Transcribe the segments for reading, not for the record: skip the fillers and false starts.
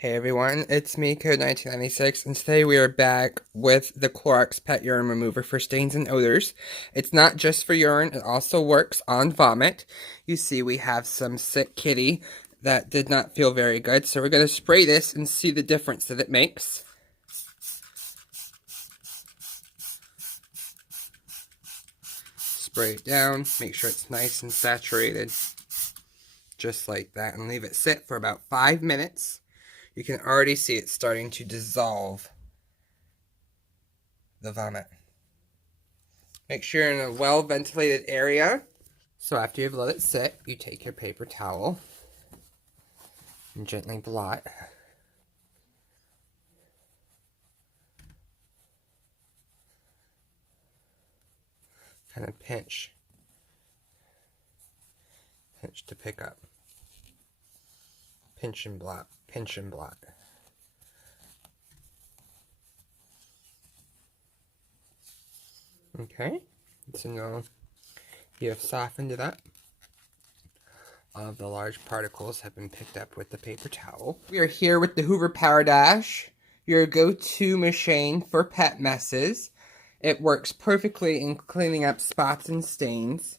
Hey everyone, it's me, Code 1996, and today we are back with the Clorox Pet Urine Remover for stains and odors. It's not just for urine, it also works on vomit. You see we have some sick kitty that did not feel very good, so we're going to spray this and see the difference that it makes. Spray it down, make sure it's nice and saturated, just like that, and leave it sit for about 5 minutes. You can already see it starting to dissolve the vomit. Make sure you're in a well-ventilated area. So after you've let it sit, you take your paper towel and gently blot. Kind of pinch. Pinch to pick up. Pinch and blot. Pinch and blot. Okay. So now you have softened it up. All of the large particles have been picked up with the paper towel. We are here with the Hoover PowerDash, your go-to machine for pet messes. It works perfectly in cleaning up spots and stains.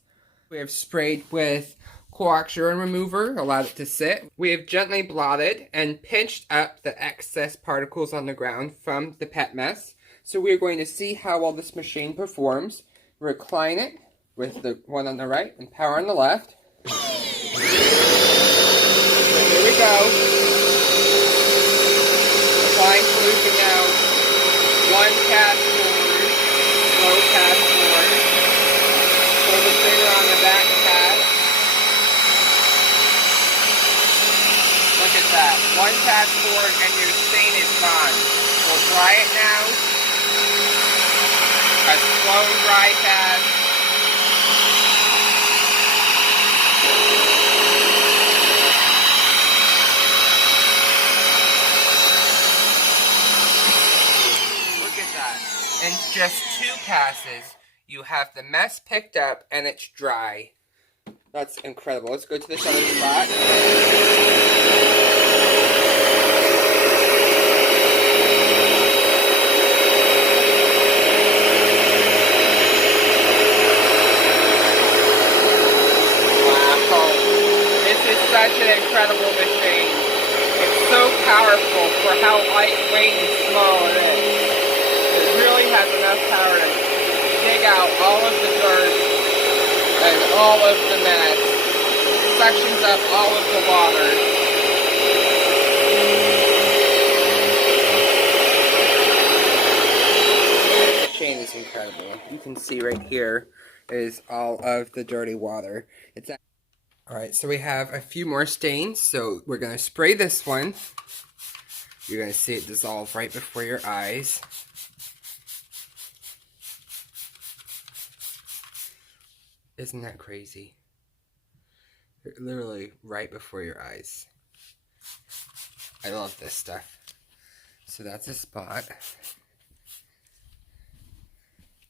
We have sprayed with Clorox urine remover, allowed it to sit. We have gently blotted and pinched up the excess particles on the ground from the pet mess. So we are going to see how well this machine performs. Recline it with the one on the right and power on the left. So here we go. Applying solution now. One pass forward, slow pass forward. Pull the finger on the back pass. Look at that. One pass forward and your stain is gone. We'll dry it now. A slow dry pass. In just 2 passes, you have the mess picked up and it's dry. That's incredible. Let's go to this other spot. Wow. This is such an incredible machine. It's so powerful for how lightweight and small it is. It really has enough power to dig out all of the dirt and all of the mess. Suctions up all of the water. The chain is incredible. You can see right here is all of the dirty water. Alright, so we have a few more stains, so we're going to spray this one. You're going to see it dissolve right before your eyes. Isn't that crazy? Literally right before your eyes. I love this stuff. So that's a spot.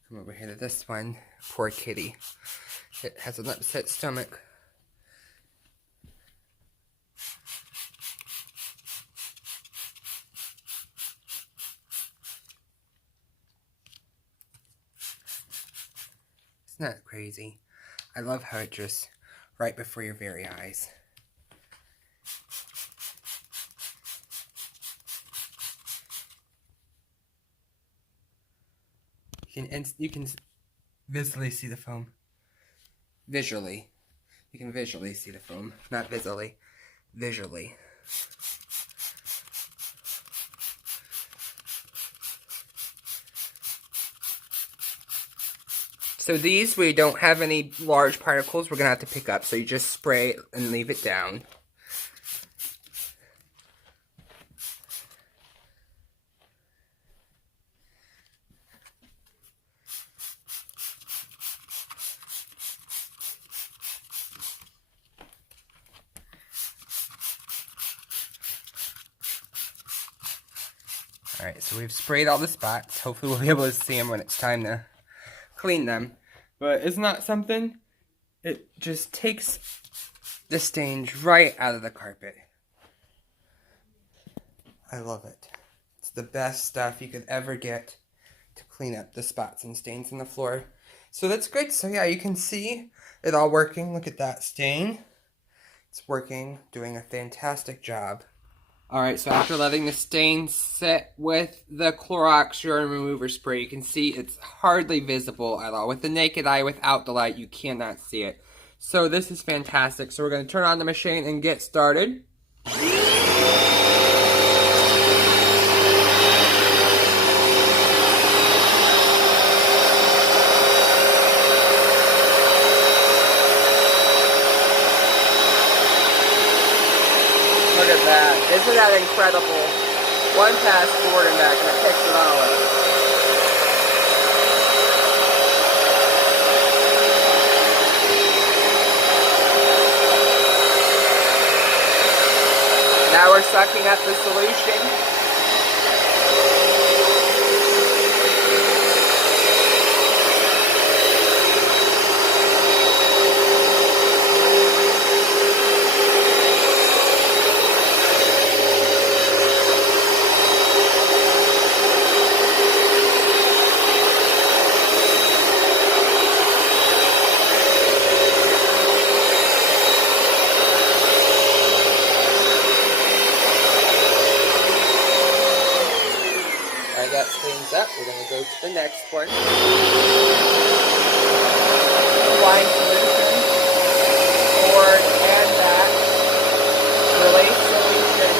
Come over here to this one. Poor kitty. It has an upset stomach. Isn't that crazy? I love how it just right before your very eyes. You can visually see the foam. Visually. You can visually see the foam. Not visually. Visually. So these, we don't have any large particles we're going to have to pick up. So you just spray it and leave it down. Alright, so we've sprayed all the spots. Hopefully we'll be able to see them when it's time to clean them. But isn't that something? It just takes the stains right out of the carpet. I love it. It's the best stuff you could ever get to clean up the spots and stains on the floor. So that's great. So yeah, you can see it all working. Look at that stain. It's working, doing a fantastic job. Alright, so after letting the stain sit with the Clorox urine remover spray, you can see it's hardly visible at all. With the naked eye, without the light, you cannot see it. So this is fantastic. So we're going to turn on the machine and get started. Look at that. Isn't that incredible? One pass forward and back, and it picks it all up. Now we're sucking up the solution. That stains up. We're going to go to the next one. Applying solution, forward and back. Release solution.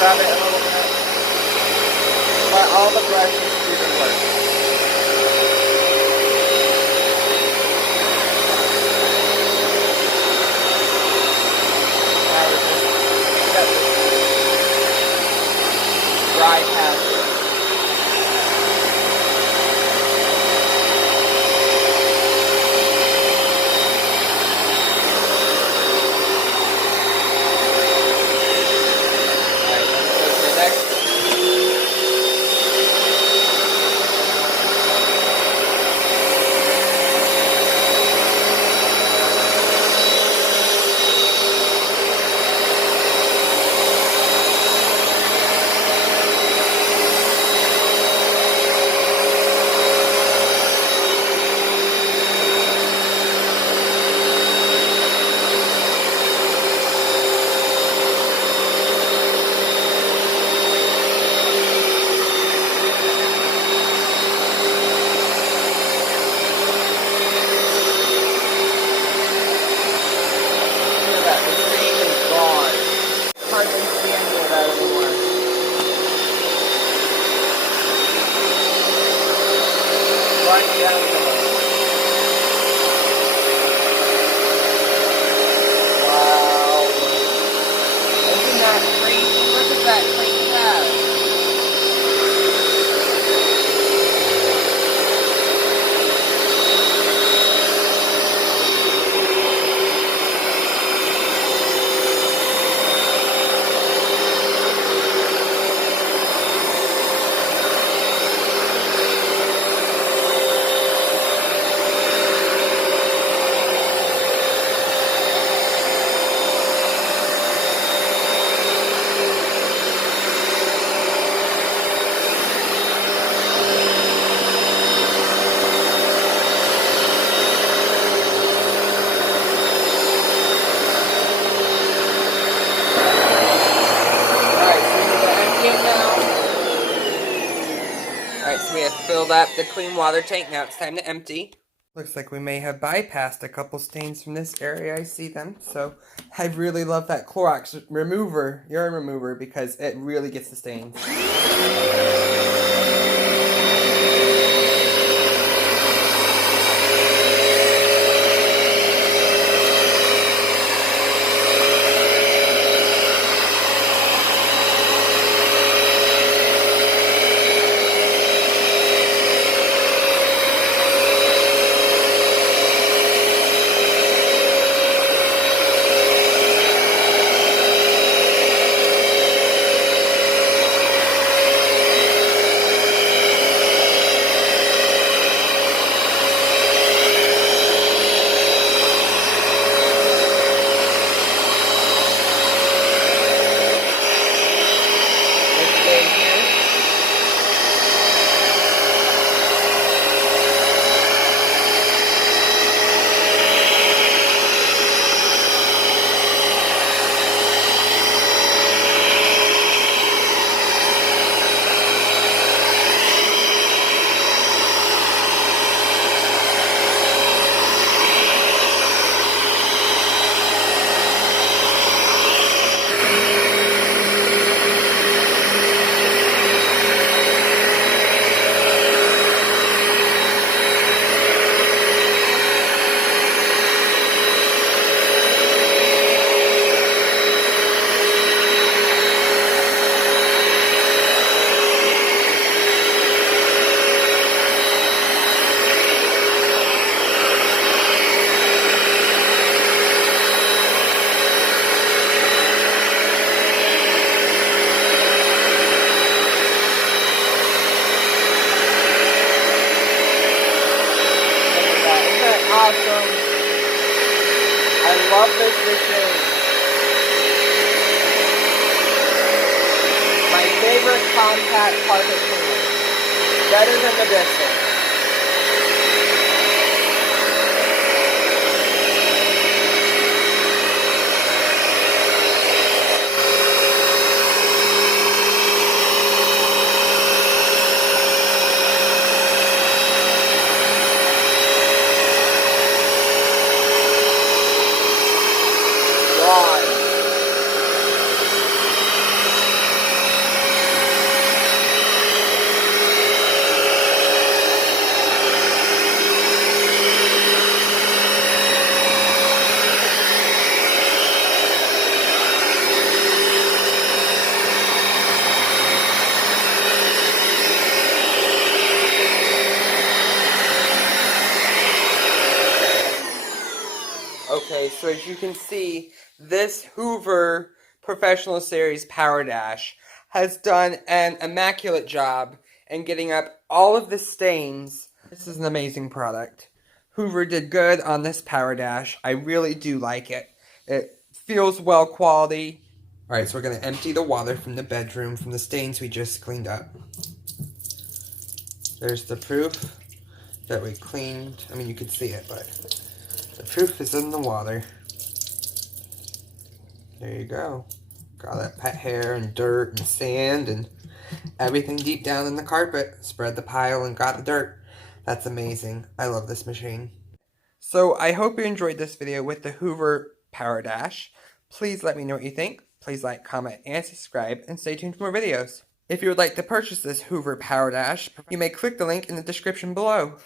Grab it a little bit. Let all the brushes do the work. Now we're just got this dry patch. So we have filled up the clean water tank. Now it's time to empty. Looks like we may have bypassed a couple stains from this area. I see them. So I really love that Clorox remover, urine remover, because it really gets the stains. Awesome. I love this machine. My favorite compact carpet cleaner. Better than the Bristol. Okay, so as you can see, this Hoover Professional Series PowerDash has done an immaculate job in getting up all of the stains. This is an amazing product. Hoover did good on this PowerDash. I really do like it. It feels well quality. Alright, so we're going to empty the water from the bedroom from the stains we just cleaned up. There's the proof that we cleaned. I mean, you could see it, but the proof is in the water. There you go. Got that pet hair and dirt and sand and everything deep down in the carpet. Spread the pile and got the dirt. That's amazing. I love this machine. So I hope you enjoyed this video with the Hoover PowerDash. Please let me know what you think. Please like, comment, and subscribe, and stay tuned for more videos. If you would like to purchase this Hoover PowerDash, you may click the link in the description below.